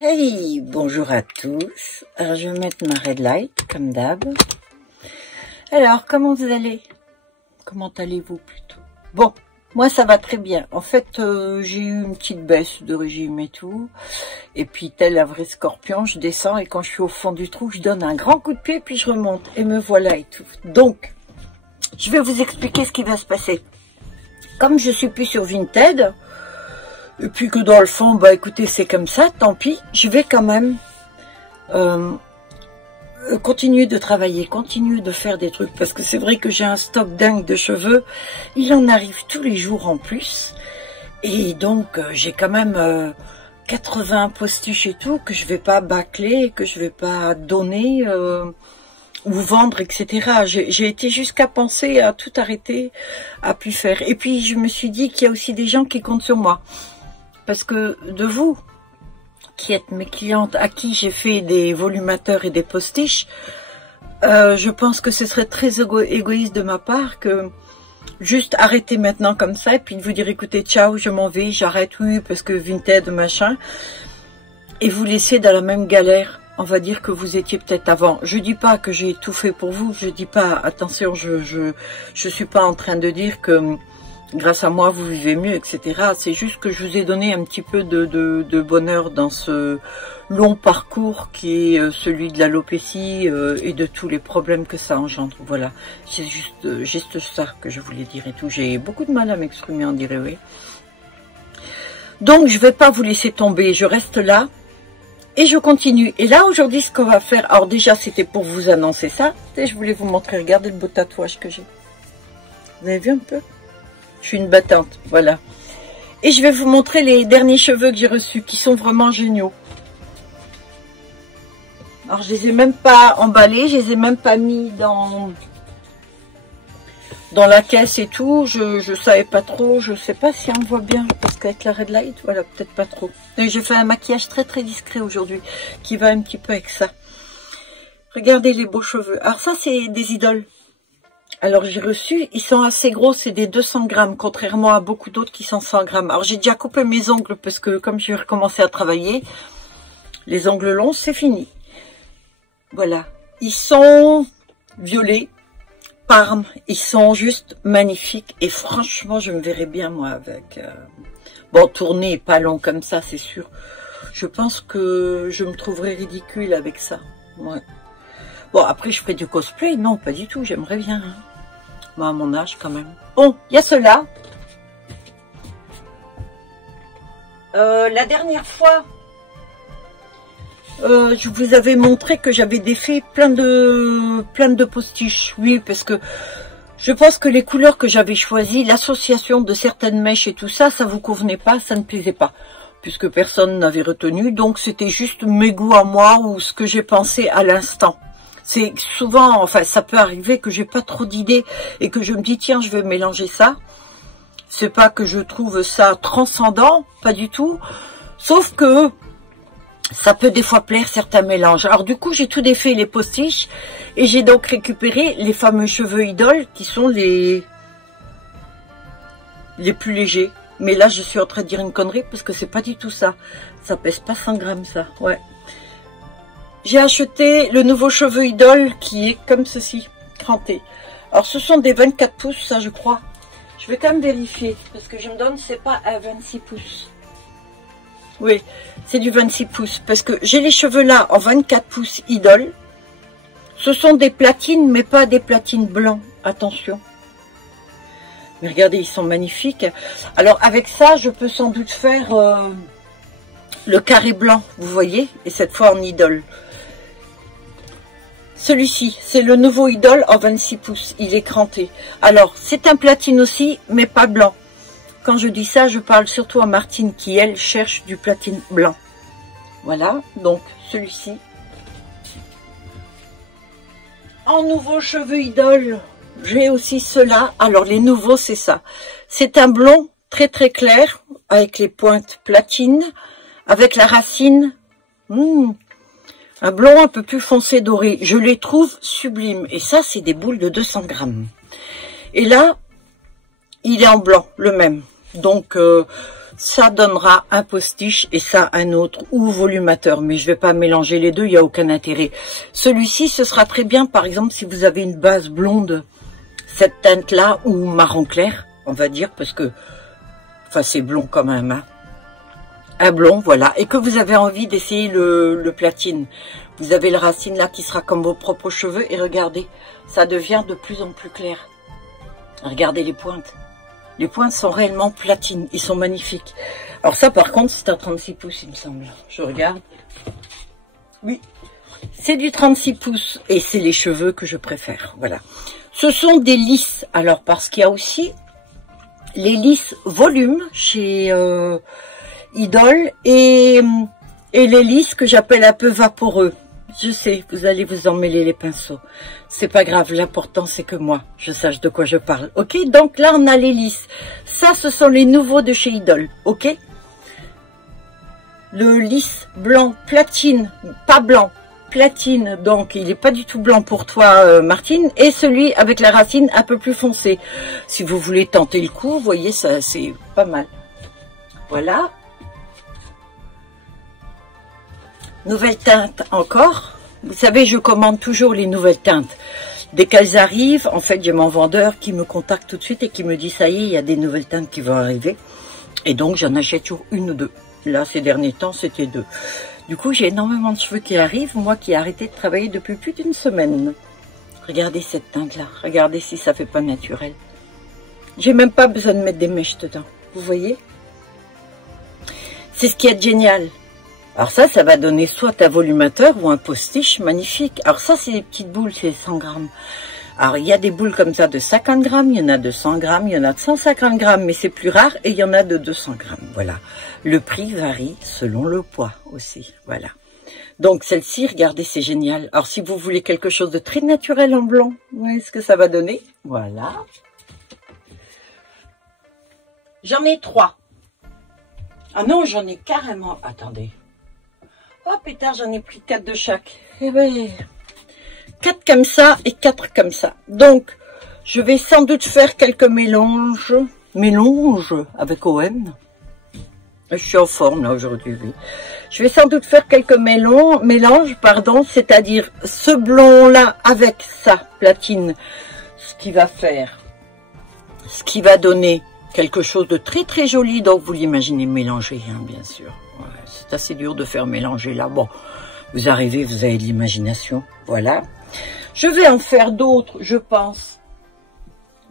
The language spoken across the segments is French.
Hey, bonjour à tous. Alors, je vais mettre ma red light, comme d'hab. Alors, comment vous allez? Comment allez-vous plutôt? Bon, moi ça va très bien. En fait, j'ai eu une petite baisse de régime et tout. Et puis, tel un vrai scorpion, je descends et quand je suis au fond du trou, je donne un grand coup de pied puis je remonte. Et me voilà et tout. Donc, je vais vous expliquer ce qui va se passer. Comme je suis plus sur Vinted, et puis que dans le fond, bah écoutez, c'est comme ça, tant pis. Je vais quand même continuer de travailler, continuer de faire des trucs. Parce que c'est vrai que j'ai un stock dingue de cheveux. Il en arrive tous les jours en plus. Et donc, j'ai quand même 80 postiches et tout, que je vais pas bâcler, que je vais pas donner ou vendre, etc. J'ai été jusqu'à penser à tout arrêter, à plus faire. Et puis, je me suis dit qu'il y a aussi des gens qui comptent sur moi. Parce que de vous, qui êtes mes clientes, à qui j'ai fait des volumateurs et des postiches, je pense que ce serait très égoïste de ma part que juste arrêter maintenant comme ça et puis de vous dire écoutez, ciao, je m'en vais, j'arrête, oui, parce que Vinted, machin, et vous laisser dans la même galère, on va dire que vous étiez peut-être avant. Je dis pas que j'ai tout fait pour vous, je dis pas, attention, je suis pas en train de dire que grâce à moi, vous vivez mieux, etc. C'est juste que je vous ai donné un petit peu de bonheur dans ce long parcours qui est celui de l'alopécie et de tous les problèmes que ça engendre. Voilà, c'est juste ça que je voulais dire et tout. J'ai beaucoup de mal à m'exprimer, on dirait, oui. Donc, je vais pas vous laisser tomber, je reste là et je continue. Et là, aujourd'hui, ce qu'on va faire, alors déjà, c'était pour vous annoncer ça. Et je voulais vous montrer, regardez le beau tatouage que j'ai. Vous avez vu un peu ? Je suis une battante, voilà. Et je vais vous montrer les derniers cheveux que j'ai reçus, qui sont vraiment géniaux. Alors, je les ai même pas emballés, je les ai même pas mis dans la caisse et tout. Je savais pas trop, je sais pas si on me voit bien, parce qu'avec la red light, voilà, peut-être pas trop. Et j'ai fait un maquillage très très discret aujourd'hui, qui va un petit peu avec ça. Regardez les beaux cheveux. Alors ça, c'est des idoles. Alors j'ai reçu, ils sont assez gros, c'est des 200 grammes, contrairement à beaucoup d'autres qui sont 100 grammes. Alors j'ai déjà coupé mes ongles parce que comme je vais recommencer à travailler, les ongles longs, c'est fini. Voilà, ils sont violets, parme, ils sont juste magnifiques et franchement je me verrais bien moi avec... Bon, tourner pas long comme ça, c'est sûr. Je pense que je me trouverais ridicule avec ça, ouais. Bon, après, je ferai du cosplay. Non, pas du tout. J'aimerais bien. Hein. Moi, à mon âge, quand même. Bon, il y a cela. La dernière fois, je vous avais montré que j'avais défait plein de postiches. Oui, parce que je pense que les couleurs que j'avais choisies, l'association de certaines mèches et tout ça, ça vous convenait pas, ça ne plaisait pas. Puisque personne n'avait retenu. Donc, c'était juste mes goûts à moi ou ce que j'ai pensé à l'instant. C'est souvent, enfin, ça peut arriver que j'ai pas trop d'idées et que je me dis, tiens, je vais mélanger ça. C'est pas que je trouve ça transcendant, pas du tout. Sauf que ça peut des fois plaire certains mélanges. Alors du coup, j'ai tout défait les postiches et j'ai donc récupéré les fameux cheveux idoles qui sont les plus légers. Mais là, je suis en train de dire une connerie parce que c'est pas du tout ça. Ça pèse pas 100 grammes, ça. Ouais. J'ai acheté le nouveau cheveu idole qui est comme ceci, cranté. Alors ce sont des 24 pouces, ça je crois. Je vais quand même vérifier, parce que je me donne, c'est pas un 26 pouces. Oui, c'est du 26 pouces, parce que j'ai les cheveux là en 24 pouces idole. Ce sont des platines, mais pas des platines blancs, attention. Mais regardez, ils sont magnifiques. Alors avec ça, je peux sans doute faire le carré blanc, vous voyez, et cette fois en idole. Celui-ci, c'est le nouveau idole en 26 pouces, il est cranté. Alors, c'est un platine aussi, mais pas blanc. Quand je dis ça, je parle surtout à Martine qui, elle, cherche du platine blanc. Voilà, donc celui-ci. En nouveau cheveux idole, j'ai aussi cela. Alors, les nouveaux, c'est ça. C'est un blond très très clair, avec les pointes platine, avec la racine... un blond un peu plus foncé doré. Je les trouve sublimes. Et ça, c'est des boules de 200 grammes. Et là, il est en blanc, le même. Donc, ça donnera un postiche et ça un autre ou volumateur, mais je vais pas mélanger les deux, il n'y a aucun intérêt. Celui-ci, ce sera très bien, par exemple, si vous avez une base blonde, cette teinte-là, ou marron clair, on va dire, parce que, enfin, c'est blond quand même, hein. Un blond, voilà, et que vous avez envie d'essayer le platine. Vous avez le racine là qui sera comme vos propres cheveux, et regardez, ça devient de plus en plus clair. Regardez les pointes. Les pointes sont réellement platines, ils sont magnifiques. Alors ça par contre c'est un 36 pouces il me semble. Je regarde. Oui, c'est du 36 pouces et c'est les cheveux que je préfère. Voilà. Ce sont des lisses. Alors parce qu'il y a aussi les lisses volume chez Idol et les lisses que j'appelle un peu vaporeux. Je sais, vous allez vous emmêler les pinceaux. C'est pas grave, l'important c'est que moi, je sache de quoi je parle. Ok, donc là on a les lisses. Ça, ce sont les nouveaux de chez Idol. Ok. Le lisse blanc platine, pas blanc, platine. Donc il n'est pas du tout blanc pour toi, Martine. Et celui avec la racine un peu plus foncée. Si vous voulez tenter le coup, vous voyez, ça c'est pas mal. Voilà. Nouvelle teinte encore. Vous savez, je commande toujours les nouvelles teintes. Dès qu'elles arrivent, en fait, j'ai mon vendeur qui me contacte tout de suite et qui me dit, ça y est, il y a des nouvelles teintes qui vont arriver. Et donc, j'en achète toujours une ou deux. Là, ces derniers temps, c'était 2. Du coup, j'ai énormément de cheveux qui arrivent. Moi qui ai arrêté de travailler depuis plus d'une semaine. Regardez cette teinte-là. Regardez si ça fait pas naturel. J'ai même pas besoin de mettre des mèches dedans. Vous voyez? C'est ce qui est génial. Alors ça va donner soit un volumateur ou un postiche magnifique. Alors ça, c'est des petites boules, c'est 100 grammes. Alors il y a des boules comme ça de 50 grammes, il y en a de 100 grammes, il y en a de 150 grammes, mais c'est plus rare. Et il y en a de 200 grammes, voilà. Le prix varie selon le poids aussi, voilà. Donc celle-ci, regardez, c'est génial. Alors si vous voulez quelque chose de très naturel en blanc, vous voyez ce que ça va donner. Voilà. J'en ai 3. Ah non, j'en ai carrément... Attendez. Oh pétard, j'en ai pris 4 de chaque. Eh ben, 4 comme ça et 4 comme ça. Donc, je vais sans doute faire quelques mélanges avec OM. Je suis en forme là aujourd'hui, oui. Je vais sans doute faire quelques mélanges, pardon, c'est-à-dire ce blond-là avec ça, platine, ce qui va donner quelque chose de très très joli. Donc, vous l'imaginez mélanger, hein, bien sûr. Ouais, c'est assez dur de faire mélanger là. Bon, vous arrivez, vous avez de l'imagination. Voilà. Je vais en faire d'autres, je pense.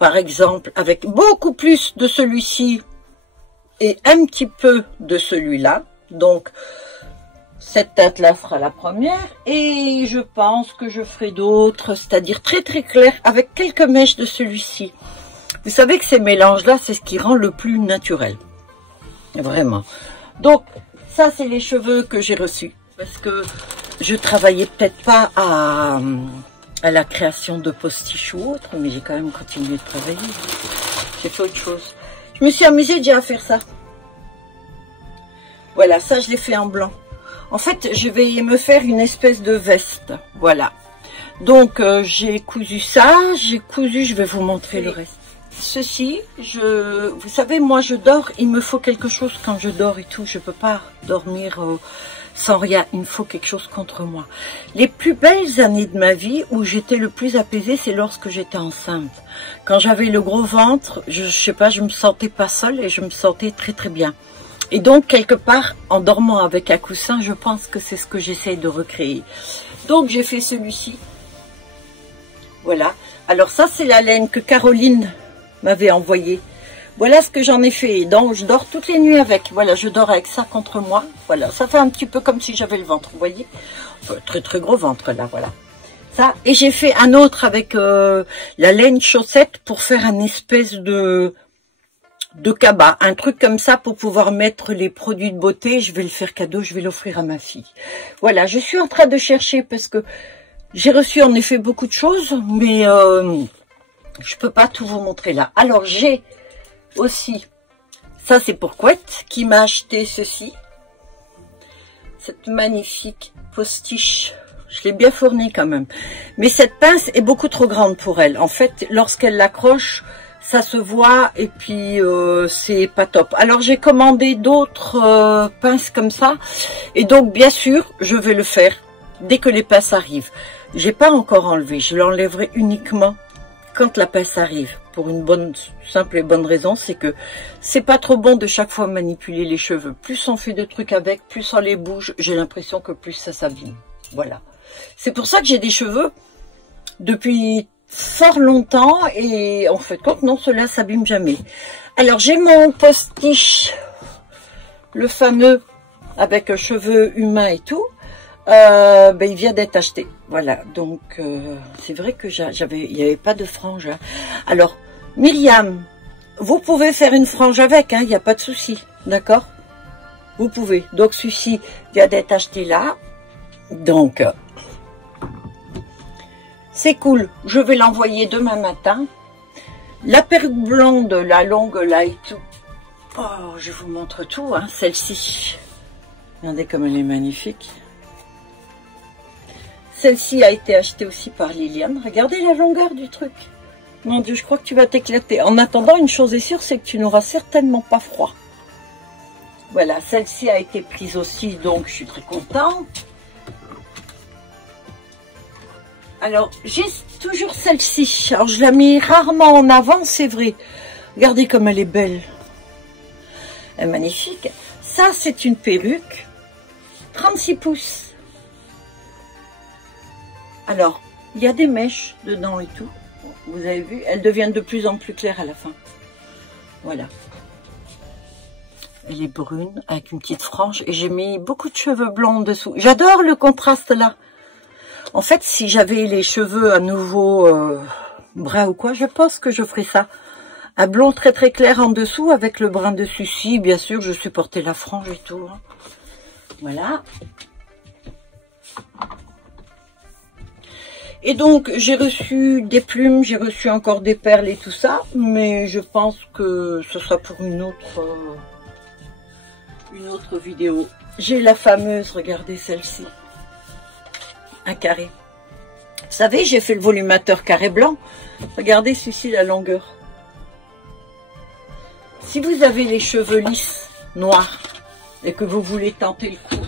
Par exemple, avec beaucoup plus de celui-ci et un petit peu de celui-là. Donc, cette teinte-là sera la première. Et je pense que je ferai d'autres, c'est-à-dire très très clair, avec quelques mèches de celui-ci. Vous savez que ces mélanges-là, c'est ce qui rend le plus naturel. Vraiment. Donc, ça, c'est les cheveux que j'ai reçus. Parce que je travaillais peut-être pas à la création de postiches ou autre, mais j'ai quand même continué de travailler. J'ai fait autre chose. Je me suis amusée déjà à faire ça. Voilà, ça, je l'ai fait en blanc. En fait, je vais me faire une espèce de veste. Voilà. Donc, j'ai cousu ça. Je vais vous montrer le reste. Ceci, vous savez, moi je dors, il me faut quelque chose quand je dors et tout, je peux pas dormir sans rien, il me faut quelque chose contre moi. Les plus belles années de ma vie où j'étais le plus apaisée, c'est lorsque j'étais enceinte. Quand j'avais le gros ventre, je sais pas, je me sentais pas seule et je me sentais très très bien. Et donc quelque part, en dormant avec un coussin, je pense que c'est ce que j'essaye de recréer. Donc j'ai fait celui-ci. Voilà. Alors ça, c'est la laine que Caroline m'avait envoyé. Voilà ce que j'en ai fait. Donc je dors toutes les nuits avec. Voilà, je dors avec ça contre moi. Voilà, ça fait un petit peu comme si j'avais le ventre, vous voyez. Enfin, très très gros ventre là, voilà. Ça, et j'ai fait un autre avec la laine chaussette pour faire un espèce de cabas, un truc comme ça pour pouvoir mettre les produits de beauté. Je vais le faire cadeau, je vais l'offrir à ma fille. Voilà, je suis en train de chercher parce que j'ai reçu en effet beaucoup de choses, mais je peux pas tout vous montrer là. Alors j'ai aussi, ça c'est pour Couette, qui m'a acheté ceci. Cette magnifique postiche. Je l'ai bien fournie quand même. Mais cette pince est beaucoup trop grande pour elle. En fait, lorsqu'elle l'accroche, ça se voit et puis c'est pas top. Alors j'ai commandé d'autres pinces comme ça et donc bien sûr je vais le faire dès que les pinces arrivent. J'ai pas encore enlevé, je l'enlèverai uniquement quand la pince arrive, pour une bonne, simple et bonne raison, c'est que c'est pas trop bon de chaque fois manipuler les cheveux. Plus on fait de trucs avec, plus on les bouge, j'ai l'impression que plus ça s'abîme. Voilà. C'est pour ça que j'ai des cheveux depuis fort longtemps et en fait, compte, non, cela s'abîme jamais. Alors, j'ai mon postiche, le fameux, avec cheveux humains et tout. Il vient d'être acheté, voilà, donc c'est vrai que il n'y avait pas de frange, hein. Alors Myriam, vous pouvez faire une frange avec, hein, il n'y a pas de souci, d'accord, vous pouvez. Donc celui-ci vient d'être acheté là, donc c'est cool, je vais l'envoyer demain matin. La perruque blonde, la longue là et tout, oh, je vous montre tout, hein, celle-ci, regardez comme elle est magnifique. Celle-ci a été achetée aussi par Liliane. Regardez la longueur du truc. Mon Dieu, je crois que tu vas t'éclater. En attendant, une chose est sûre, c'est que tu n'auras certainement pas froid. Voilà, celle-ci a été prise aussi, donc je suis très contente. Alors, j'ai toujours celle-ci. Alors, je la mets rarement en avant, c'est vrai. Regardez comme elle est belle. Elle est magnifique. Ça, c'est une perruque. 36 pouces. Alors, il y a des mèches dedans et tout. Vous avez vu, elles deviennent de plus en plus claires à la fin. Voilà. Elle est brune avec une petite frange et j'ai mis beaucoup de cheveux blonds en dessous. J'adore le contraste là. En fait, si j'avais les cheveux à nouveau bruns ou quoi, je pense que je ferais ça. Un blond très très clair en dessous avec le brun dessus. Si, bien sûr, je supportais la frange et tout. Hein. Voilà. Et donc, j'ai reçu des plumes, j'ai reçu encore des perles et tout ça, mais je pense que ce sera pour une autre vidéo. J'ai la fameuse, regardez celle-ci, un carré. Vous savez, j'ai fait le volumateur carré blanc. Regardez celui-ci, la longueur. Si vous avez les cheveux lisses, noirs, et que vous voulez tenter le coup,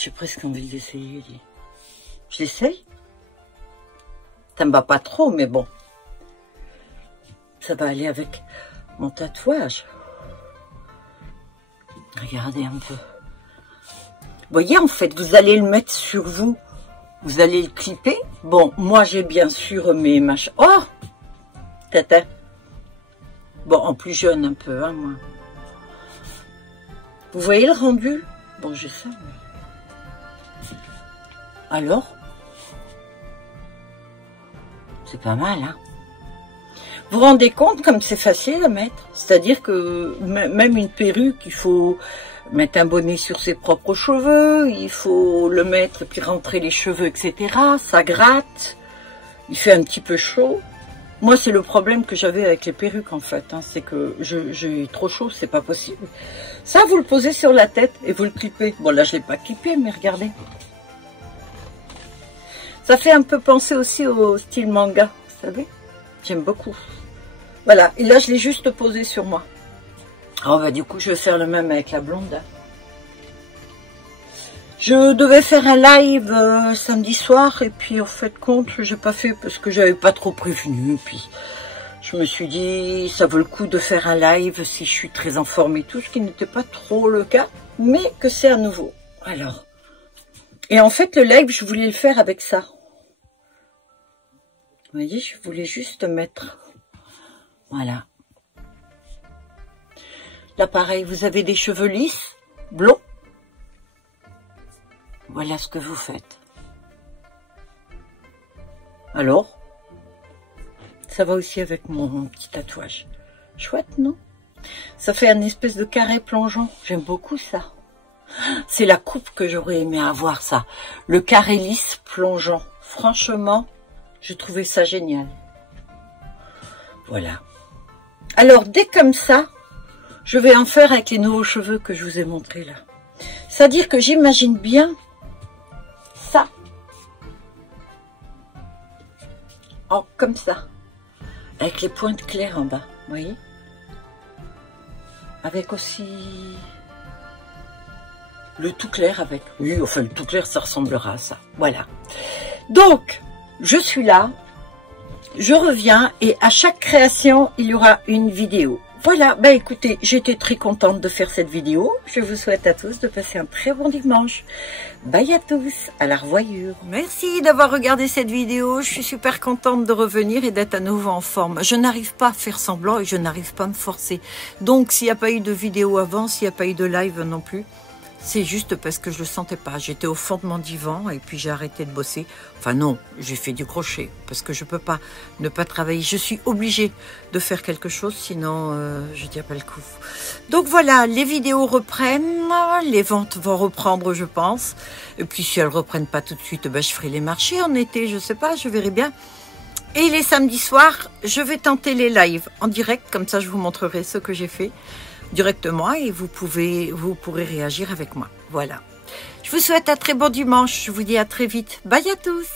j'ai presque envie d'essayer. Je l'essaye. Ça me va pas trop, mais bon. Ça va aller avec mon tatouage. Regardez un peu. Vous voyez, en fait, vous allez le mettre sur vous. Vous allez le clipper. Bon, moi, j'ai bien sûr mes machins. Oh! Tata. Bon, en plus jeune un peu, hein, moi. Vous voyez le rendu? Bon, j'ai ça, mais... Alors, c'est pas mal, hein. Vous vous rendez compte comme c'est facile à mettre? C'est-à-dire que même une perruque, il faut mettre un bonnet sur ses propres cheveux, il faut le mettre et puis rentrer les cheveux, etc. Ça gratte, il fait un petit peu chaud. Moi, c'est le problème que j'avais avec les perruques, en fait. Hein, c'est que j'ai trop chaud, c'est pas possible. Ça, vous le posez sur la tête et vous le clippez. Bon, là, je l'ai pas clippé, mais regardez. Ça fait un peu penser aussi au style manga, vous savez. J'aime beaucoup. Voilà, et là, je l'ai juste posé sur moi. Oh, bah, du coup, je vais faire le même avec la blonde. Je devais faire un live samedi soir, et puis, en fait, compte, j'ai pas fait parce que j'avais pas trop prévenu. Puis, je me suis dit, ça vaut le coup de faire un live si je suis très en forme et tout, ce qui n'était pas trop le cas, mais que c'est à nouveau. Alors, et en fait, le live, je voulais le faire avec ça. Vous voyez, je voulais juste mettre, voilà. Là, pareil, vous avez des cheveux lisses, blonds. Voilà ce que vous faites. Alors, ça va aussi avec mon petit tatouage. Chouette, non? Ça fait un espèce de carré plongeant. J'aime beaucoup ça. C'est la coupe que j'aurais aimé avoir, ça. Le carré lisse plongeant. Franchement, je trouvais ça génial. Voilà. Alors, dès comme ça, je vais en faire avec les nouveaux cheveux que je vous ai montrés là. C'est-à-dire que j'imagine bien ça. comme ça. Avec les pointes claires en bas, vous voyez? Avec aussi le tout clair avec. Oui, enfin le tout clair, ça ressemblera à ça. Voilà. Donc, je suis là. Je reviens et à chaque création, il y aura une vidéo. Voilà, ben écoutez, j'étais très contente de faire cette vidéo. Je vous souhaite à tous de passer un très bon dimanche. Bye à tous, à la revoyure. Merci d'avoir regardé cette vidéo. Je suis super contente de revenir et d'être à nouveau en forme. Je n'arrive pas à faire semblant et je n'arrive pas à me forcer. Donc, s'il n'y a pas eu de vidéo avant, s'il n'y a pas eu de live non plus, c'est juste parce que je le sentais pas. J'étais au fond de mon divan et puis j'ai arrêté de bosser. Enfin non, j'ai fait du crochet parce que je peux pas ne pas travailler. Je suis obligée de faire quelque chose, sinon je tiens pas le coup. Donc voilà, les vidéos reprennent, les ventes vont reprendre, je pense. Et puis si elles reprennent pas tout de suite, ben, je ferai les marchés en été, je sais pas, je verrai bien. Et les samedis soirs, je vais tenter les lives en direct, comme ça je vous montrerai ce que j'ai fait directement et vous pourrez réagir avec moi. Voilà. Je vous souhaite un très bon dimanche. Je vous dis à très vite. Bye à tous.